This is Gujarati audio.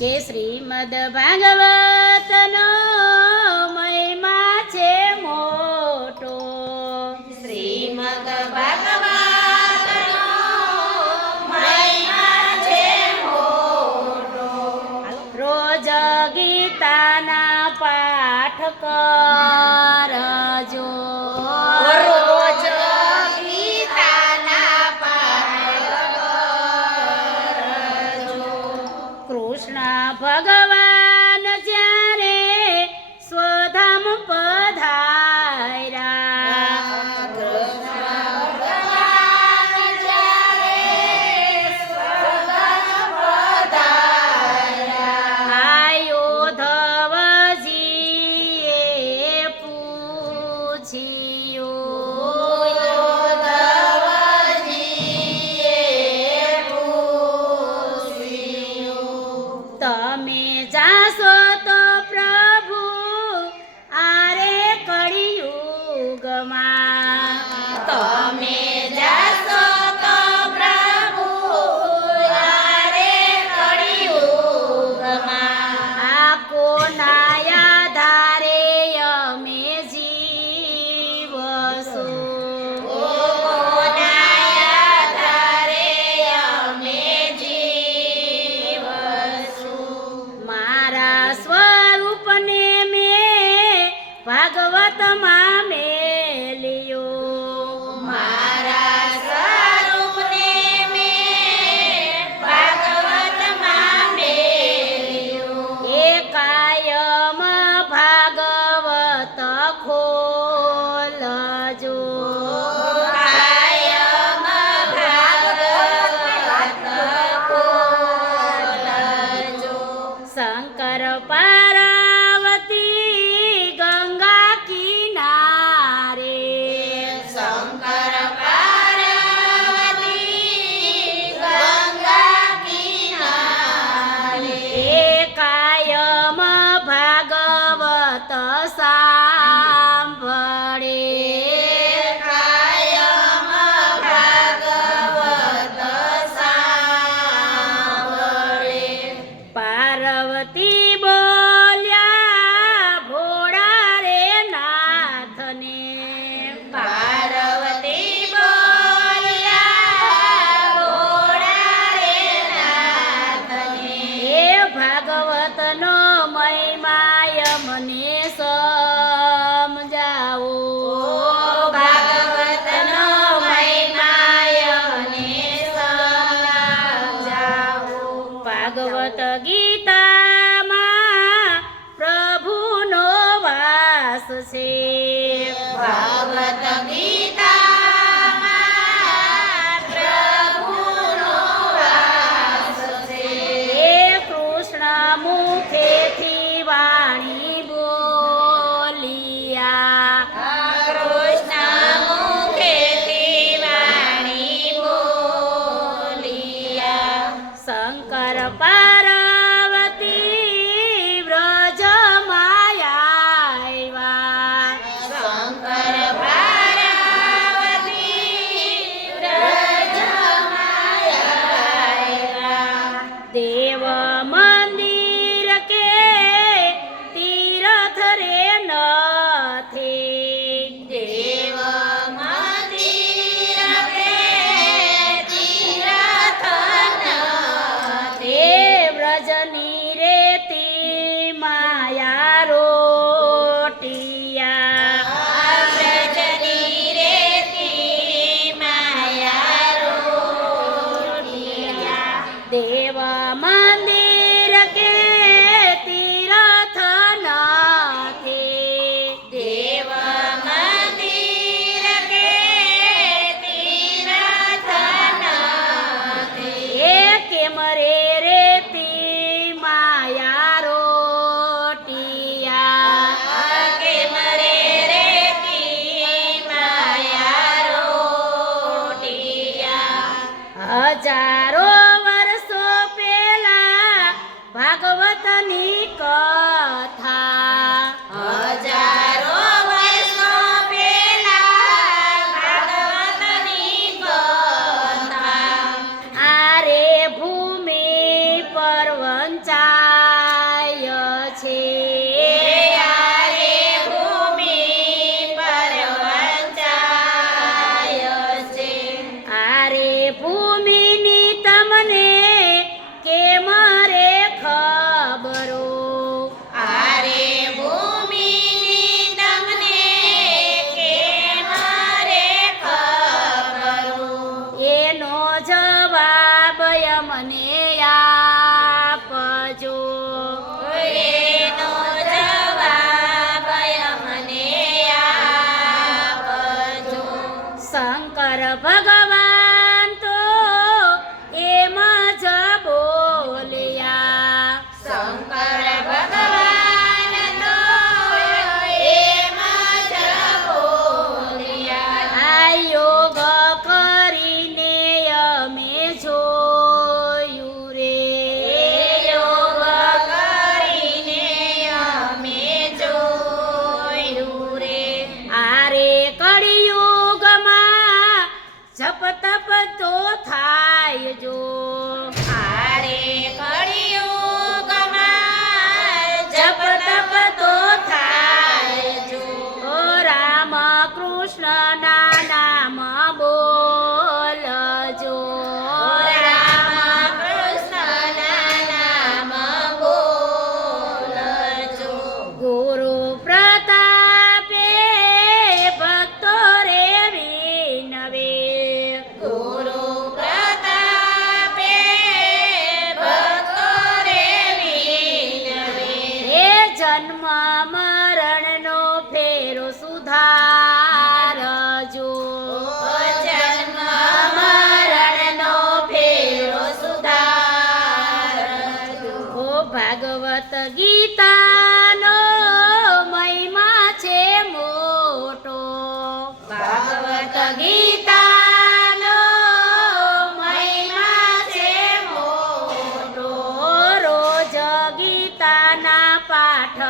કે શ્રીમદ ભાગવતનો મહિમા છે મોટો, શ્રીમદ ભાગવતનો મહિમા છે મોટો, રોજ ગીતાના પાઠ કરજો, રોજ ગીતાના પાઠ કરજો. કૃષ્ણ ભગવાન જ્યારે સ્વધામ પધાર્યા, કૃષ્ણ ભગવાન જ્યારે સ્વધામ પધાર્યા, આયોધવજીએ પૂછ્યું, તમે જાશો તો પ્રભુ આરે કળિયુગમાં, તમે જાશો તો પ્રભુ આરે કળિયુગમાં, આ કોના આધારે અમે જીવશું, કોના આધારે અમે જીવશું. મારા સ્વરૂપને મેં ભાગવતમાં મેલ્યો, મારા સ્વરૂપને મેં ભાગવતમાં મેલ્યું. એ કાયમ ભાગવત ખોલજો, કાયમ ભાગવત ખોલજો. શંકર પાર્વતી ગંગા કિનારે, શંકર પાર્વતી ગંગા કિનારે, એ કાયમ ભાગવત સાંભળે, કાયમ ભાગવત સાંભળે. પાર્વતી બોલ્યા ભોળા રે નાથને, પાર્વતી બોલ્યા ભોળા રે નાથને, એ ભાગવતનો મહિમાય મને સમજાવો, ભાગવતનો મહિમાય મને સમજાવો. ભાગવત ગીતામાં પ્રભુનો વાસ છે, ભાગવત ગીતામાં પ્રભુનો વાસ છે. એ કૃષ્ણ મુખેથી વાણી બોલિયા, કૃષ્ણ મુખેથી વાણી બોલિયા, શંકર પાર્વતી વ્રજમાં આવ્યા, શંકર પાર્વતી વ્રજમાં આવ્યા. દેવ મંદિર કે તીર્થ રે નથી, દેવ મંદિર કે તીર્થ નથી, એ વ્રજની રેતી માયા રોટિયા, વ્રજની રેતી માયા રોટિયા, દેવ મંદિર કે તીર્થ નથી, દેવ મંદિર કે તીર્થ નથી, એ કેમ રે રેતી માયા રોટિયા, કેમ રે રેતી માયા રોટિયા. હજારો વર્ષો પેલા ભાગવત ગીતાનો મહિમા છે મોટો. ભાગવત ગીતાનો મહિમા છે મોટો. રોજ ગીતાના પાઠ